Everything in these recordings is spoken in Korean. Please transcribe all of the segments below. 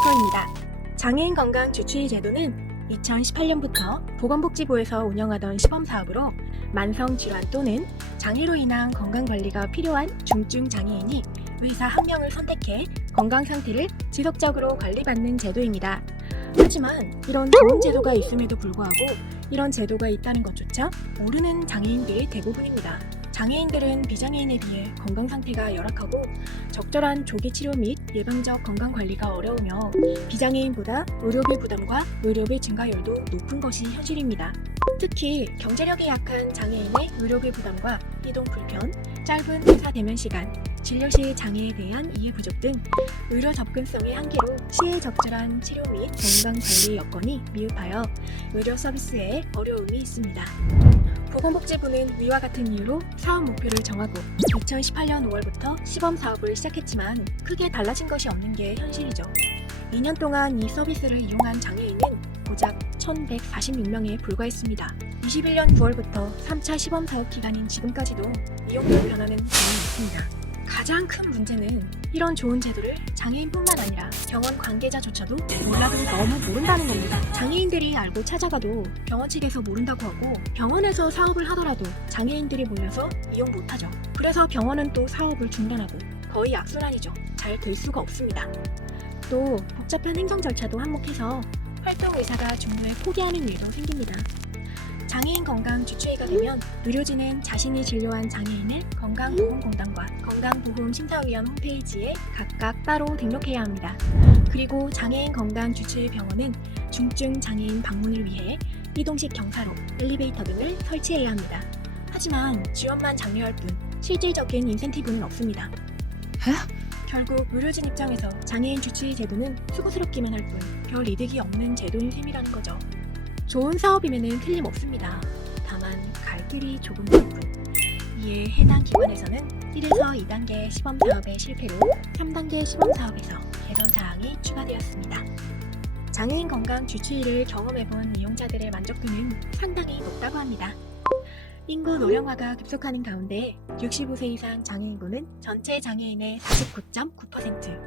안내서입니다. 장애인 건강 주치의 제도는 2018년부터 보건복지부에서 운영하던 시범사업으로 만성질환 또는 장애로 인한 건강관리가 필요한 중증 장애인이 의사 한 명을 선택해 건강 상태를 지속적으로 관리받는 제도입니다. 하지만 이런 좋은 제도가 있음에도 불구하고 이런 제도가 있다는 것조차 모르는 장애인들이 대부분입니다. 장애인들은 비장애인에 비해 건강 상태가 열악하고 적절한 조기 치료 및 예방적 건강 관리가 어려우며 비장애인보다 의료비 부담과 의료비 증가율도 높은 것이 현실입니다. 특히 경제력이 약한 장애인의 의료비 부담과 이동 불편, 짧은 의사 대면 시간, 진료 시 장애에 대한 이해 부족 등 의료 접근성의 한계로 시에 적절한 치료 및 건강 관리 여건이 미흡하여 의료 서비스에 어려움이 있습니다. 보건복지부는 위와 같은 이유로 사업 목표를 정하고 2018년 5월부터 시범 사업을 시작했지만 크게 달라진 것이 없는 게 현실이죠. 2년 동안 이 서비스를 이용한 장애인은 고작 1,146명에 불과했습니다. 21년 9월부터 3차 시범 사업 기간인 지금까지도 이용률 변화는 거의 없습니다. 가장 큰 문제는 이런 좋은 제도를 장애인뿐만 아니라 병원 관계자조차도 몰라도 너무 모른다는 겁니다. 장애인들이 알고 찾아가도 병원 측에서 모른다고 하고 병원에서 사업을 하더라도 장애인들이 몰려서 이용 못하죠. 그래서 병원은 또 사업을 중단하고 거의 악순환이죠. 잘 될 수가 없습니다. 또 복잡한 행정 절차도 한몫해서 활동 의사가 중도에 포기하는 일도 생깁니다. 장애인 건강 주치의가 되면 의료진은 자신이 진료한 장애인을 건강보험공단과 건강보험심사위원 홈페이지에 각각 따로 등록해야 합니다. 그리고 장애인 건강 주치의 병원은 중증 장애인 방문을 위해 이동식 경사로, 엘리베이터 등을 설치해야 합니다. 하지만 지원만 장려할 뿐 실질적인 인센티브는 없습니다. 결국 의료진 입장에서 장애인 주치의 제도는 수고스럽기만 할 뿐 별 이득이 없는 제도인 셈이라는 거죠. 좋은 사업이면은 틀림없습니다. 다만 갈 길이 조금 멀 뿐. 이에 해당 기관에서는 1에서 2단계 시범사업의 실패로 3단계 시범사업에서 개선사항이 추가되었습니다. 장애인 건강 주치의를 경험해본 이용자들의 만족도는 상당히 높다고 합니다. 인구 노령화가 급속하는 가운데 65세 이상 장애인구는 전체 장애인의 49.9%,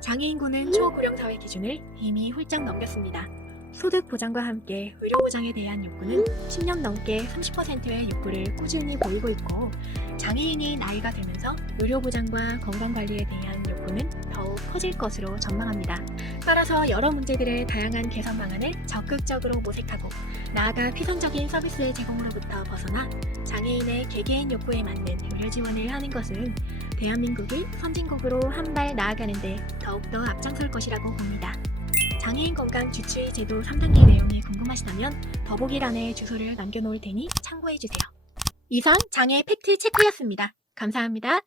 장애인구는 초고령사회 기준을 이미 훌쩍 넘겼습니다. 소득 보장과 함께 의료 보장에 대한 욕구는 10년 넘게 30%의 욕구를 꾸준히 보이고 있고 장애인이 나이가 들면서 의료 보장과 건강 관리에 대한 욕구는 더욱 커질 것으로 전망합니다. 따라서 여러 문제들의 다양한 개선 방안을 적극적으로 모색하고 나아가 피선적인 서비스의 제공으로부터 벗어나 장애인의 개개인 욕구에 맞는 의료 지원을 하는 것은 대한민국이 선진국으로 한 발 나아가는 데 더욱더 앞장설 것이라고 봅니다. 장애인 건강 주치의 제도 3단계 내용이 궁금하시다면 더보기란에 주소를 남겨놓을 테니 참고해주세요. 이상 장애 팩트 체크였습니다. 감사합니다.